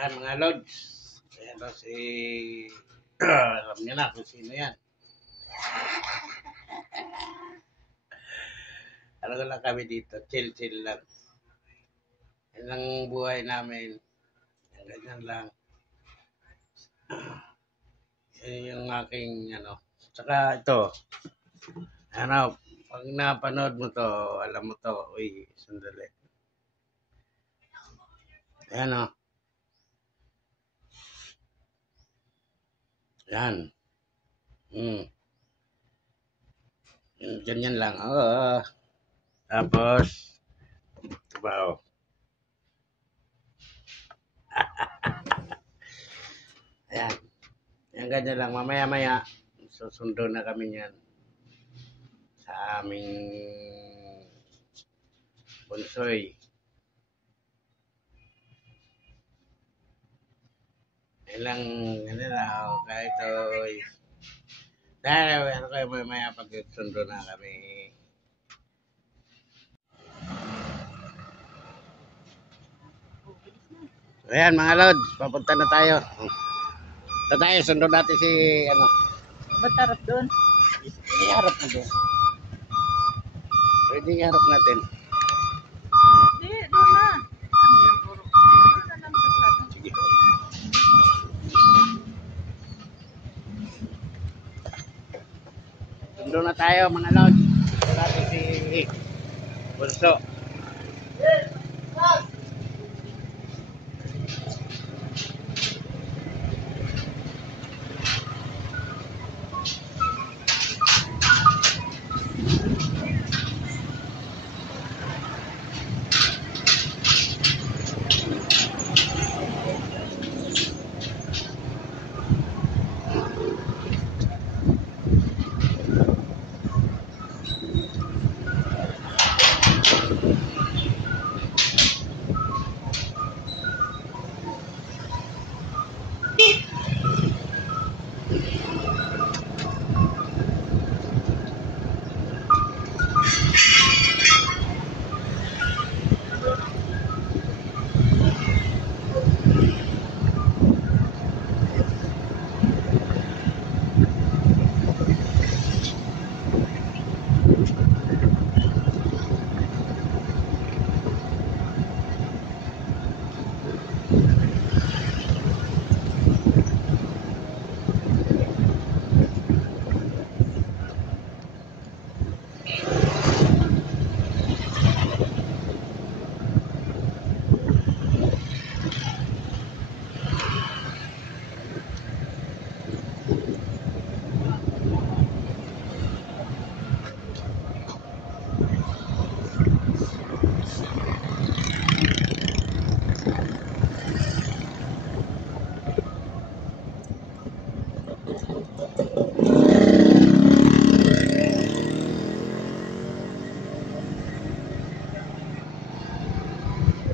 Yan mga lods. Ayan o si... alam niyo na kung sino yan. Ano lang kami dito. Chill lang. Yan ang buhay namin. Ganyan lang. Yan yung aking ano. Tsaka ito. Ano, pag napanood mo to, alam mo to. Uy, sandali. Ayan o. Yan. Ganyan lang. Oo. Tapos, diba o. Ayan. Yan ganyan lang. Mamaya-maya, susundo na kami yan sa aming bunsoy. Yan lang, ganyan lang. Kahit oy. Dahil, ano kayo mamaya pag sundo na kami. Ayan mga lods, papunta na tayo. Ito tayo, sundo natin si ano. Ba't harap doon? Iharap mo doon. Pwede iharap natin. Hindi, doon na. Ano yan, puro? Doon na lang kasama. Sige. Sundo na tayo mga lods. Sundo natin si Bunso.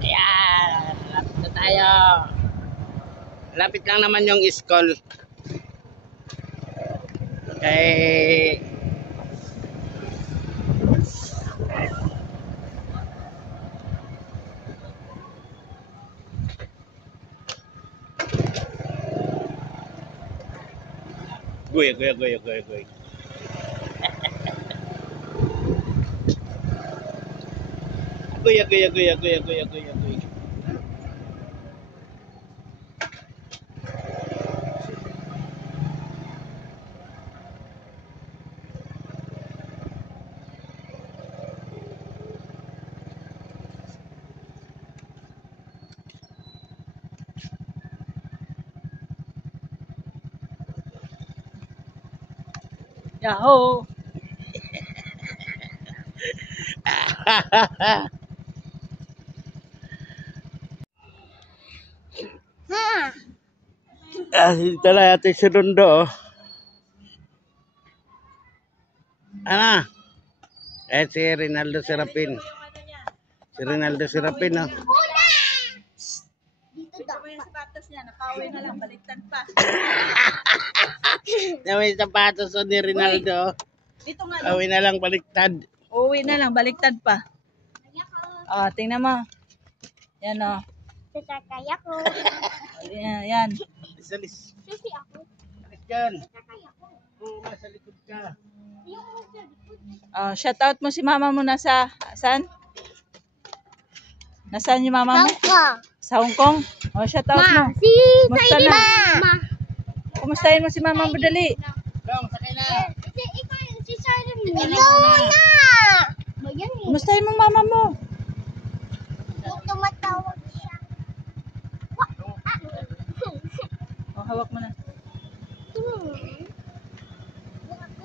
Ayan, lapit na tayo. Lapit lang naman yung school. Okay. Goy. Goy. Yahoo! Dito lang ating sunundo. Ano? Si Rinaldo Serapin. Si Rinaldo Serapin, no? Dito mo yung sapatos niya, nakauwi na lang, baliktad pa. Na may sapatos o ni Rinaldo. Dito nga, Uwi na lang baliktad. uwi na lang, baliktad pa. Tingnan mo. Yan o. Sasakay ako. Ayan. Alis. Susi ako. Alis dyan. Sasakay ako. Oo, nasa likod ka. Yung sa likod. Shout out mo si mama mo nasa saan? Nasaan yung mama mo? Ka. Sa Hong Kong? Shout out mo. Si Musta Saidi na? Ma. Kumustahin mo si mama mo dali? Dong, sakay na. Si ikaw yung si Saidi mo. Muna. Bayan eh. Kumustahin mo mama mo? Tumatawag siya. Hawak mo na.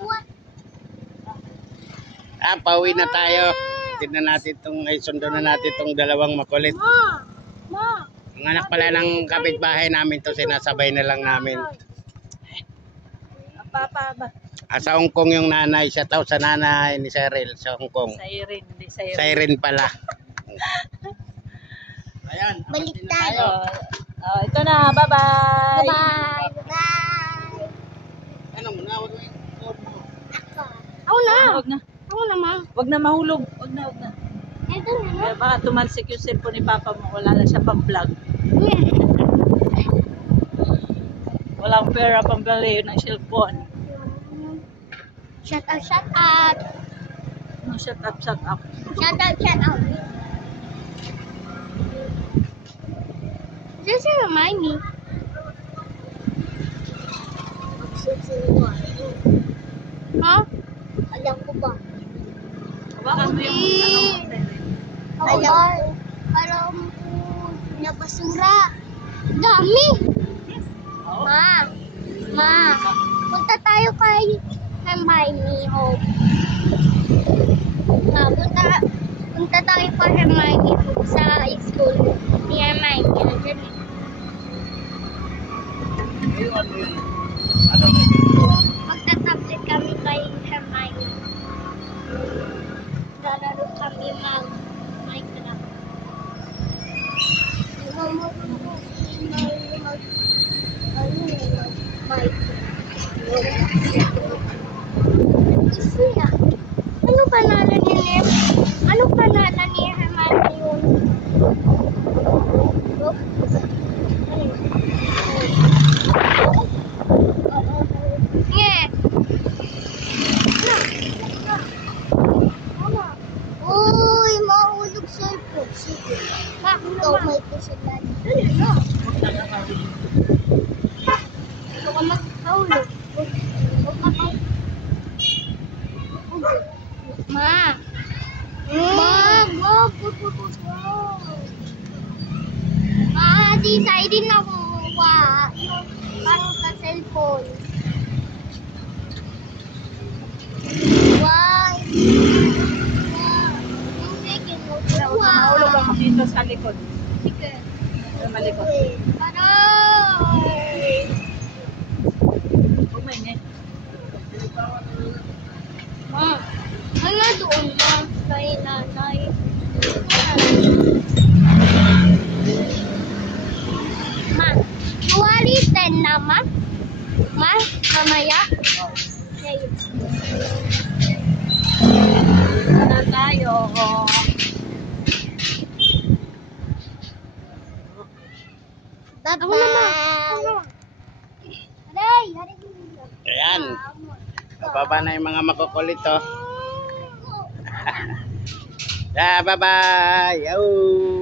What? Pauwi na tayo. Tignan natin sundo na natin itong dalawang makulit. Ma. Ang anak pala ng kapitbahay namin to, sinasabay na lang namin. Papa ba? Sa Hong Kong yung nanay, siya tao sa nanay ni Cyril sa Hong Kong. Siren, hindi siren. Siren pala. Ayan, Balik abatin na tayo. Ito na, bye-bye. Bye. Bye. Ano mo na, wag mo yung phone mo. Ako na. Wag na. Ako na, ma. Wag na mahulog. Wag na, wag na. Ito na. Kaya baka tumalsik yung cellphone ni Papa mo. Wala na siya pang vlog. Walang pera pang bili ng cellphone. Shut up, shut up. No, shut up, shut up. Shut up, shut up. Just remind me. Ha? Alam ko ba? Baka mo yung Alam ko na basura. Dami. Ma, punta tayo kay Hermione Hope. Ma, punta tayo kay Hermione Hope sa school ni Hermione. Magta-tablet kami kay Hermione. Lalaro kami Minecraft. Siya. Ano pangalan niya? Ano pangalan ni Hermione yun? Uy, mahulog sa ipon. Sige. Bakto, may kusulan. Huwag ka magkahulog. Huwag ka mag... Ma! Wag! Di sa'yo din nakuha. Yung parang sa cellphone. Wag! mahulog ako dito sa likod. Sige. Sa malikod. Aray! Huwag mo yun. Ma, ano doon ma? Kay nanay. Ma, January 10 na ma? Ma, mamaya? Okay. Na tayo. Bye-bye. Aray, hari dito. Ayan, bababa na yung mga makukulit to. Bye-bye. Oh.